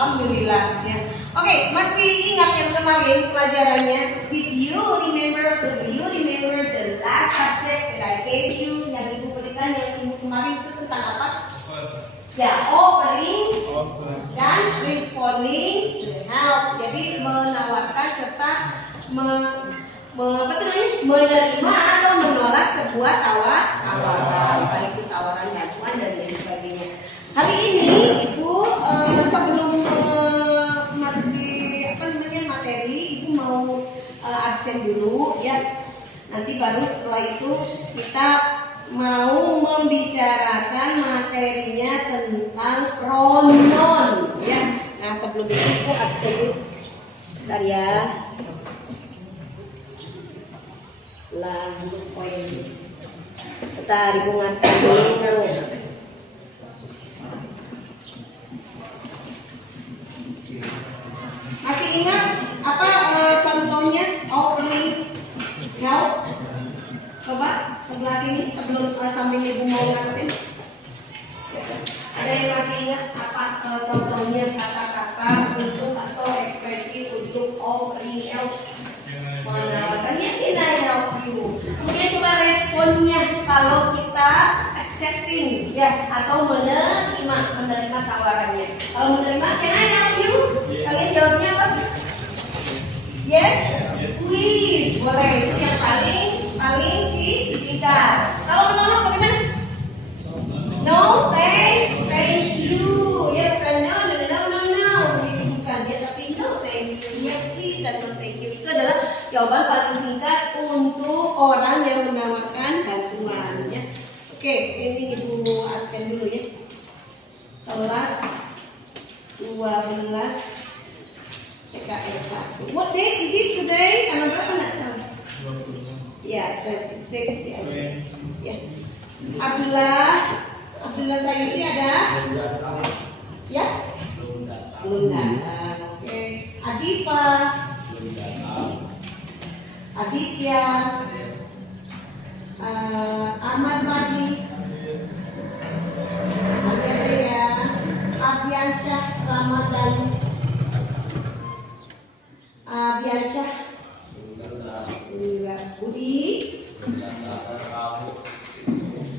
Alhamdulillah ya. Oke, masih ingat yang kemarin pelajarannya? Do you remember the last subject that I gave you? Yang ibu berikan yang minggu kemarin itu tentang apa? Ya, offering dan responding to the help. Jadi menawarkan serta menerima atau menolak sebuah tawaran, baik itu tawaran bantuan dan lain sebagainya. Hari ini ibu sebelum memasuki materi, ibu mau absen dulu ya. Nanti baru setelah itu kita mau membicarakan materinya tentang pronoun ya. Nah sebelum itu ibu absen dulu. Bentar ya. Lalu poin kita hubungan dulu. Masih ingat apa contohnya opening help? Coba sebelah sini sebelum sambil ibu mau ngaksin. Ada yang masih ingat apa contohnya kata-kata untuk atau ekspresi untuk opening help? Menawarkannya tidak help you. Kemudian coba responnya kalau kita accepting ya atau menerima tawarannya. Kalau menerima, can I help you? Kalian jawabnya apa? Yes, please. Boleh, itu yang paling singkat. Kalau menolak bagaimana? No, thank you. Ya bukan no. Ini bukan dia tapi no, thank you. Yes, please dan no, thank you. Itu adalah jawaban paling singkat untuk orang yang menawarkan bantuan ya. Oke, ini ibu absen dulu ya. Kelas 12 PKS 1. What date is it today? Tanggal berapa nak sekarang? Ya, 26 ya. Ya. Abdullah Sayuti ada? Ya? Belum datang. Oke. Adifa. Aditya. Ahmad Madi. Aditya. Abdiansyah Ramadan. Abdiansyah. Enggak. Budi.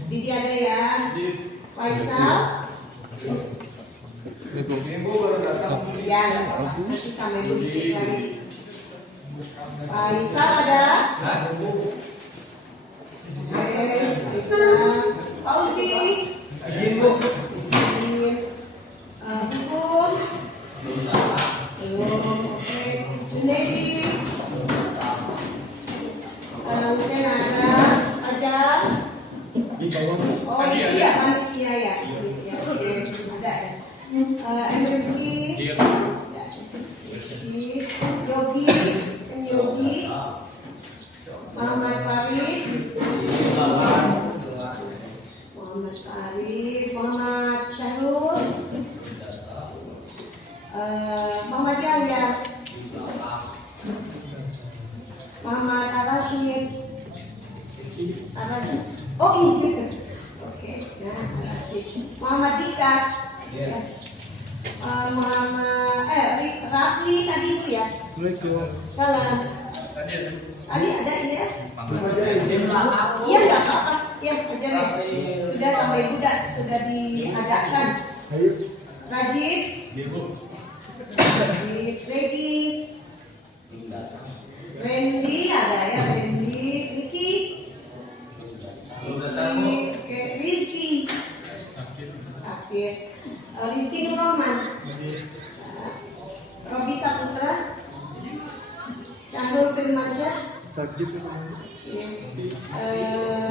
Didi ada ya. Faisal. Ibu baru datang. Ya, nanti sama ibu dicek lagi. Faisal ada? Faisal. Fauzi. Ibu. Bukun. Belum. Oke. Junaidi. Hussein ada. Ajar. Oh iya, panitia ya. Oke, ada. Yogi, Muhammad Farid, Muhammad Syahrul, Muhammad Yahya, Muhammad Ar-Rashid. Oh iya. Oke, nah Ar-Rashid. Muhammad Dika. Ya. Muhammad Rafli tadi itu ya. Salam. Tadi ada ya? Iya nggak apa-apa. Ya ajarin. Sudah sama ibu sudah diadakan. Rajib. Regi. Randy ada ya. Randy. Niki. Rizky. Sakit. Rizky Nurrohman. Robi Saputra. Syahrul Firmansyah. Sakit.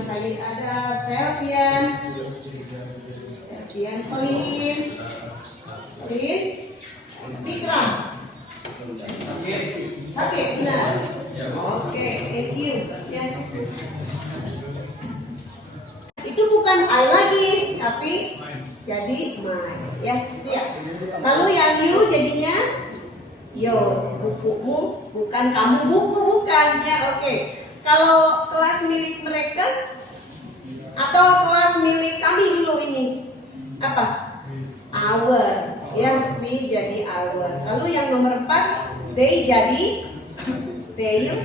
Saya ada Selvian, Solin, Fikram. Sakit, benar. Oke, thank you. Ya. Itu bukan I lagi, tapi jadi my. Ya. Lalu yang you jadinya yo, bukumu bukan kamu buku bukan ya. Oke. Kalau kelas milik mereka atau kelas milik kami dulu ini apa? Our ya, we ini jadi our. Lalu yang nomor 4, they jadi their,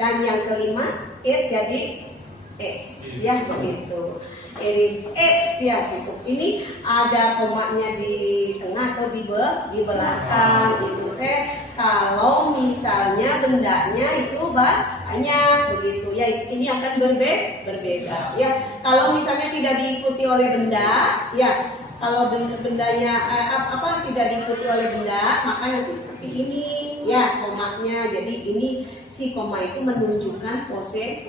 dan yang kelima it jadi its, ya begitu. It is its, ya gitu. Ini ada komanya di tengah atau di belakang gitu teh. Kalau misalnya bendanya itu banyak begitu ya, ini akan berbeda ya. Kalau misalnya tidak diikuti oleh benda ya, kalau bendanya tidak diikuti oleh benda, maka nanti seperti ini ya komanya. Jadi ini si koma itu menunjukkan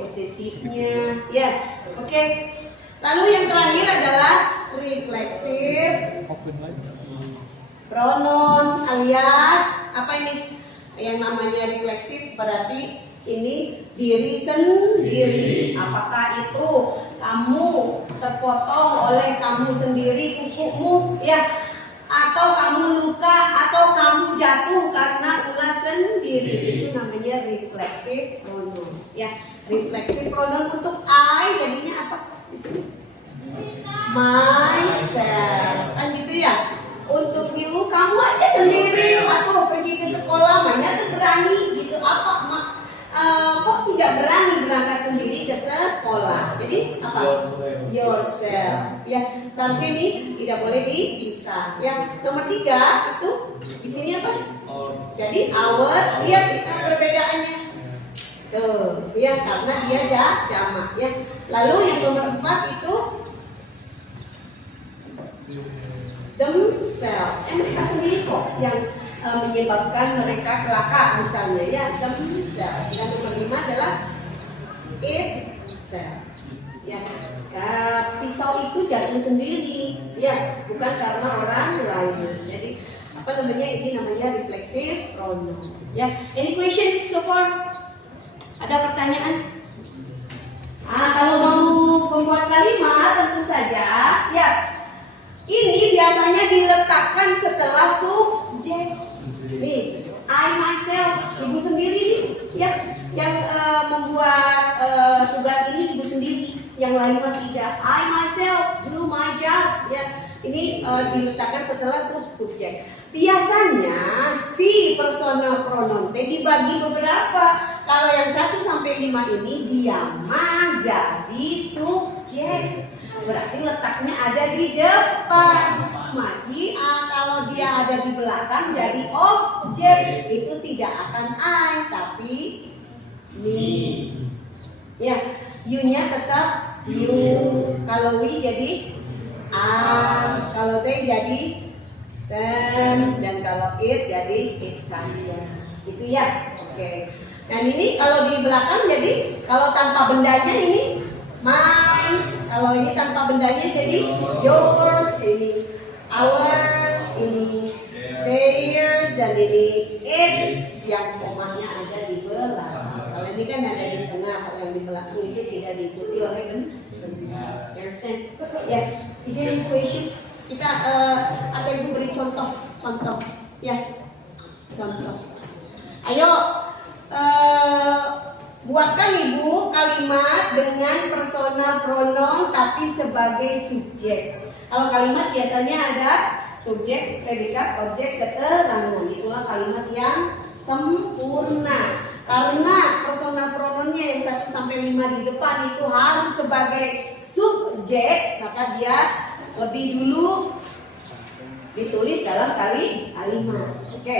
posesifnya ya. Oke. Lalu yang terakhir adalah reflexive pronoun alias apa ini? Yang namanya refleksif berarti ini diri sendiri. Apakah itu kamu terpotong oleh kamu sendiri kukumu ya, atau kamu luka, atau kamu jatuh karena ulah sendiri? Itu namanya reflexive pronoun ya. Reflexive pronoun untuk I jadinya apa di sini? Myself, kan gitu ya. Untuk you, kamu aja sendiri atau pergi ke sekolah, banyak tuh berani gitu. Kok tidak berani berangkat sendiri ke sekolah? Jadi apa? Yourself. Ya, seharusnya ini tidak boleh dipisah. Ya, nomor 3 itu di sini apa? Jadi our. Lihat perbedaannya. Tuh, ya karena dia jamak ya. Lalu yang nomor 4 itu themselves, mereka sendiri kok yang menyebabkan mereka celaka misalnya ya, themselves. Dan nomor 5 adalah itself ya. Pisau itu jatuh sendiri ya, bukan karena orang lain. Jadi apa namanya, ini namanya reflexive pronoun ya. Any question so far? Ada pertanyaan? Kalau mau membuat kalimat tentu saja ya, ini biasanya diletakkan setelah subjek. Nih, I myself, ibu sendiri nih, ya, yang membuat tugas ini ibu sendiri, yang lain mah tidak. I myself do my job, ya. Ini diletakkan setelah subjek. Biasanya si personal pronoun dibagi beberapa. Kalau yang 1 sampai 5 ini dia mah jadi subjek. Berarti letaknya ada di depan. Mati kalau dia ada di belakang jadi objek. Itu tidak akan I tapi me. Ya, you-nya tetap you. Kalau we jadi us. Kalau they jadi them. Dan kalau it jadi it saja. Gitu ya. Oke. Dan ini kalau di belakang jadi, kalau tanpa bendanya ini mine. Kalau ini tanpa bendanya jadi yours, ini ours, ini theirs, dan ini its yang komanya ada di belakang. Kalau ini kan ada di tengah, kalau yang di belakang itu tidak diikuti oleh benda. Understand? Ya, is there any question? Kita atau ibu beri contoh, ya, contoh. Ayo. Buatkan ibu kalimat dengan personal pronoun tapi sebagai subjek. Kalau kalimat biasanya ada subjek, predikat, objek, keterangan. Itulah kalimat yang sempurna. Karena personal pronounnya yang 1 sampai 5 di depan itu harus sebagai subjek, maka dia lebih dulu ditulis dalam kalimat. Oke.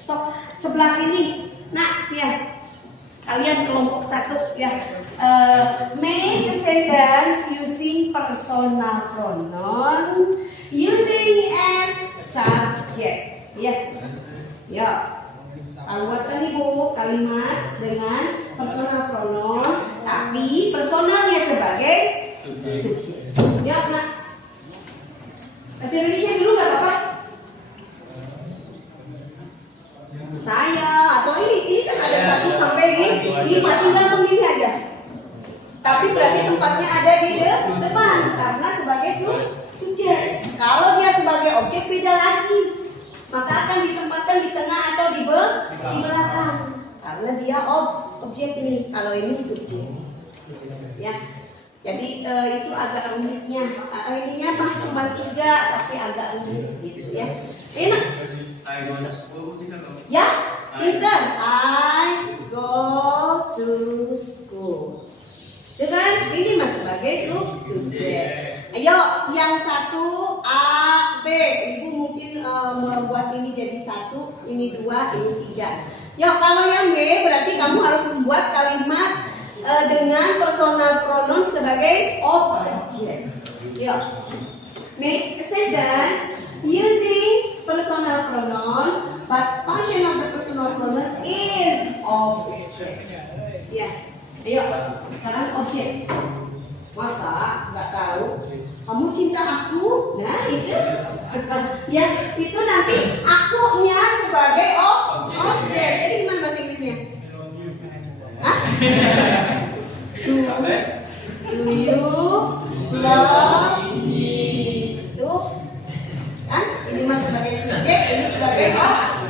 So, sebelah sini. Nah, ya, kalian kelompok 1 ya. Make a sentence using personal pronoun using as subject. Ya, ya. Buatkan ibu kalimat dengan personal pronoun, tapi personalnya sebagai subjek. Ya, nah. Bahasa Indonesia dulu nggak apa-apa. Saya atau ini kan ada 1 sampai 5, tinggal memilih aja. Tapi berarti tempatnya ada di depan karena sebagai subjek. Kalau dia sebagai objek beda lagi, maka akan ditempatkan di tengah atau di belakang karena dia objek nih. Kalau ini subjek, ya. Jadi itu agak rumitnya. Ininya mah cuma 3 tapi agak rumit gitu ya. Enak. Ya, pinter. I go to school. Dengan ini mas sebagai subjek. Ayo, yang satu A, B. Ibu mungkin membuat ini jadi 1, ini 2, ini 3. Yuk, kalau yang B berarti kamu harus membuat kalimat dengan personal pronoun sebagai objek. Yuk, make a sentence using personal pronoun, but function of the personal pronoun is object. Ya, ayo, sekarang objek. Masa nggak tahu? Kamu cinta aku? Nah itu, ya itu nanti akunya sebagai objek. Jadi gimana bahasa Inggrisnya? Hah? Do you love me? Itu kan? Ini mas sebagai subjek, ini sebagai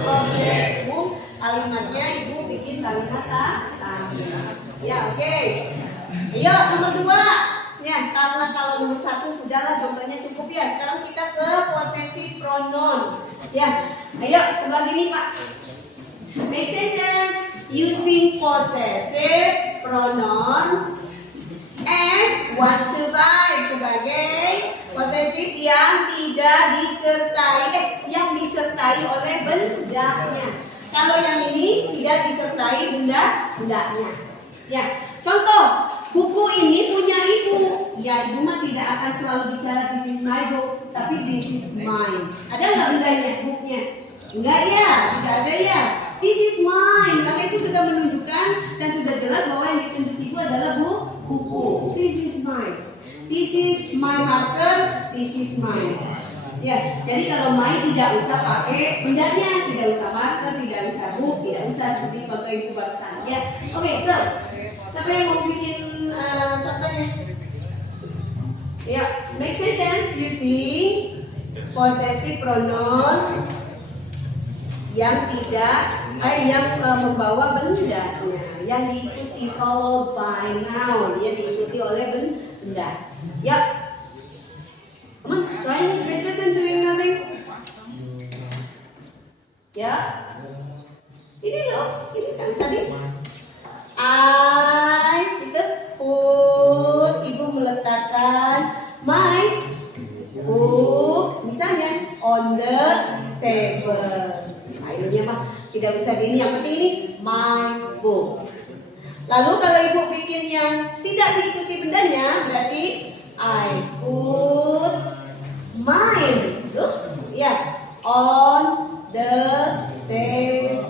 objek. Bu, kalimatnya ibu bikin kalimat ya, oke. Ayo nomor 2. Ya, karena kalau nomor 1 sudahlah contohnya cukup ya. Sekarang kita ke posesif pronoun. Ya, ayo sebelah sini Pak. Make sentence using possessive pronoun as 1 to 5 sebagai posesif yang tidak disertai yang disertai oleh bendanya. Kalau yang ini tidak disertai bendanya. Ya, contoh. Buku ini punya ibu. Ya, ibu mah tidak akan selalu bicara this is my book, tapi this is mine. Ada nggak bendanya bukunya? Enggak ya, tidak ada ya. This is mine. Karena ibu sudah menunjukkan dan sudah jelas bahwa yang ditunjuk ibu adalah buku. This is mine. This is my marker. This is mine. Ya, jadi kalau mine tidak usah pakai bendanya, tidak usah marker, tidak usah book, tidak usah seperti contoh ibu barusan. Ya, oke, so siapa yang mau bikin contohnya? Ya, make sentence using possessive pronoun yang tidak yang membawa bendanya, yang diikuti followed by noun, yang diikuti oleh benda. Ya, come on, trying is better than doing nothing. Ya, ini loh, ini kan tadi. Kita put, ibu meletakkan my book misalnya on the table. Akhirnya mah tidak bisa gini, yang penting ini my book. Lalu kalau ibu bikin yang tidak diikuti bendanya, berarti I put mine ya on the table.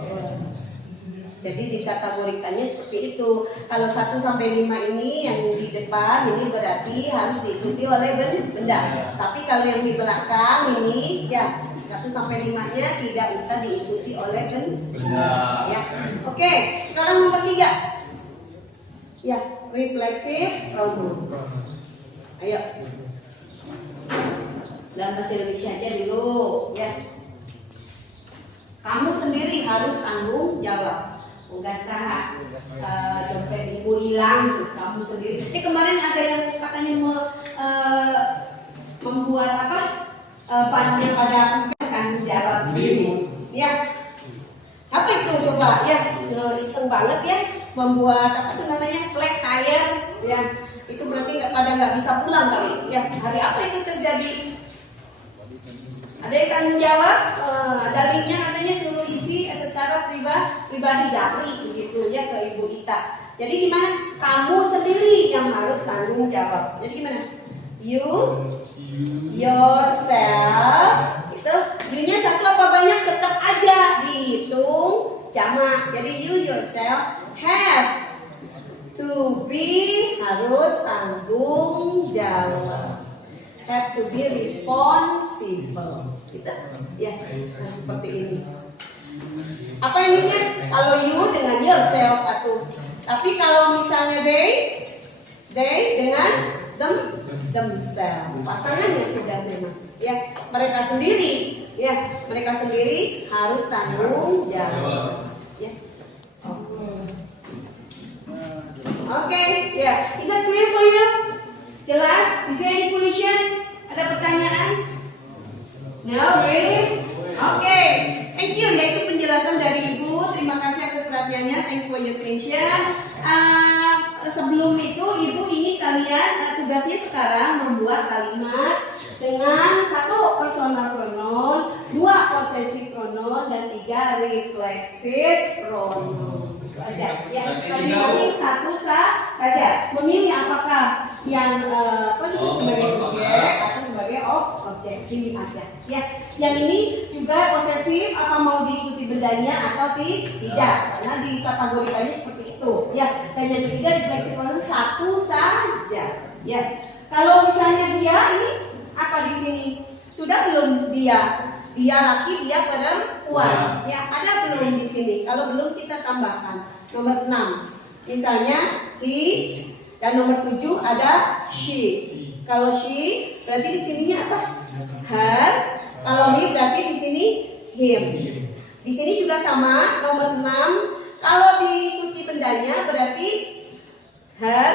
Jadi dikategorikannya seperti itu. Kalau 1 sampai 5 ini yang di depan ini berarti harus diikuti oleh benda. Tapi kalau yang di belakang ini ya 1 sampai 5-nya tidak usah diikuti oleh benda. Ya. Oke, sekarang nomor 3. Ya, reflexive pronoun. Ayo. Dalam bahasa Indonesia aja dulu ya. Kamu sendiri harus tanggung jawab. Enggak salah, dompet ibu hilang, kamu sendiri. Kemarin ada yang katanya membuat apa? Pannya pada kan jawab sendiri. Ya, apa itu coba? Ya, iseng banget ya, membuat apa tuh namanya flat tire. Ya, itu berarti nggak bisa pulang kali. Ya, hari apa itu terjadi? Ada yang tanggung jawab, ada linknya katanya suruh isi secara pribadi japri gitu ya ke Ibu Ita. Jadi gimana? Kamu sendiri yang harus tanggung jawab. Jadi gimana? You, yourself, itu you-nya 1 apa banyak tetap aja dihitung jamak. Jadi you yourself have to be, harus tanggung jawab. Have to be responsible. Gitu. Ya, nah seperti ini. Apa ininya? Kalau you dengan yourself atau. Tapi kalau misalnya they dengan themselves. Pasangannya sudah memang. Ya, mereka sendiri. Ya, mereka sendiri harus tanggung jawab. Ya. Oke, ya. Is that clear for you? Jelas? Is there any question? Ada pertanyaan? No, really? Oke, thank you. Yaitu penjelasan dari Ibu. Terima kasih atas perhatiannya. Thanks for your attention. Sebelum itu, Ibu ingin kalian tugasnya sekarang membuat kalimat dengan 1 personal pronoun, 2 possessive pronoun, dan 3 reflexive pronoun. Aja, ya, masing-masing satu saja. Memilih apakah yang sebagai subjek atau sebagai objek. Pilih aja. Ya, yang ini juga posesif, apa mau diikuti bendanya atau tidak, karena dikategorikannya seperti itu. Ya, dan yang ketiga reflexive pronoun satu saja. Ya, kalau misalnya dia ini apa di sini? Sudah belum dia? Dia laki, dia perempuan. Ya, ada belum di sini? Kalau belum kita tambahkan nomor 6. Misalnya he, dan nomor 7 ada she. Kalau she berarti di sininya apa? Her. Kalau he berarti di sini him. Di sini juga sama nomor 6. Kalau diikuti bendanya berarti her.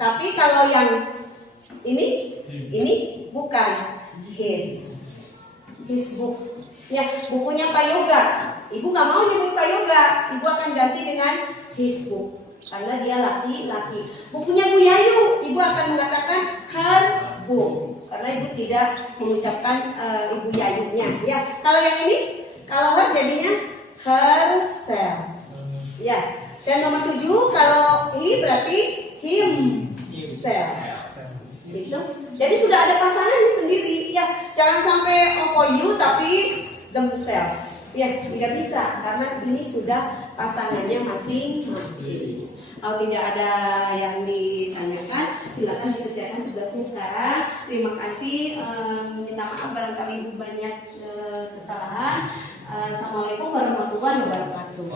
Tapi kalau yang ini bukan his book. Ya, bukunya Pak Yoga. Ibu gak mau nyebut Pak Yoga. Ibu akan ganti dengan his book, karena dia laki-laki. Bukunya Bu Yayu, Ibu akan mengatakan her book, karena Ibu tidak mengucapkan Ibu Yayunya. Ya, kalau yang ini, kalau her jadinya herself. Ya, dan nomor 7 kalau he berarti himself. Gitu. Jadi sudah ada pasangannya sendiri. Ya, jangan sampai for you tapi themselves. Ya, tidak bisa karena ini sudah pasangannya masing-masing. Kalau tidak ada yang ditanyakan, silakan dikerjakan tugasnya sekarang. Terima kasih. Minta maaf barangkali banyak kesalahan. Assalamualaikum warahmatullahi wabarakatuh.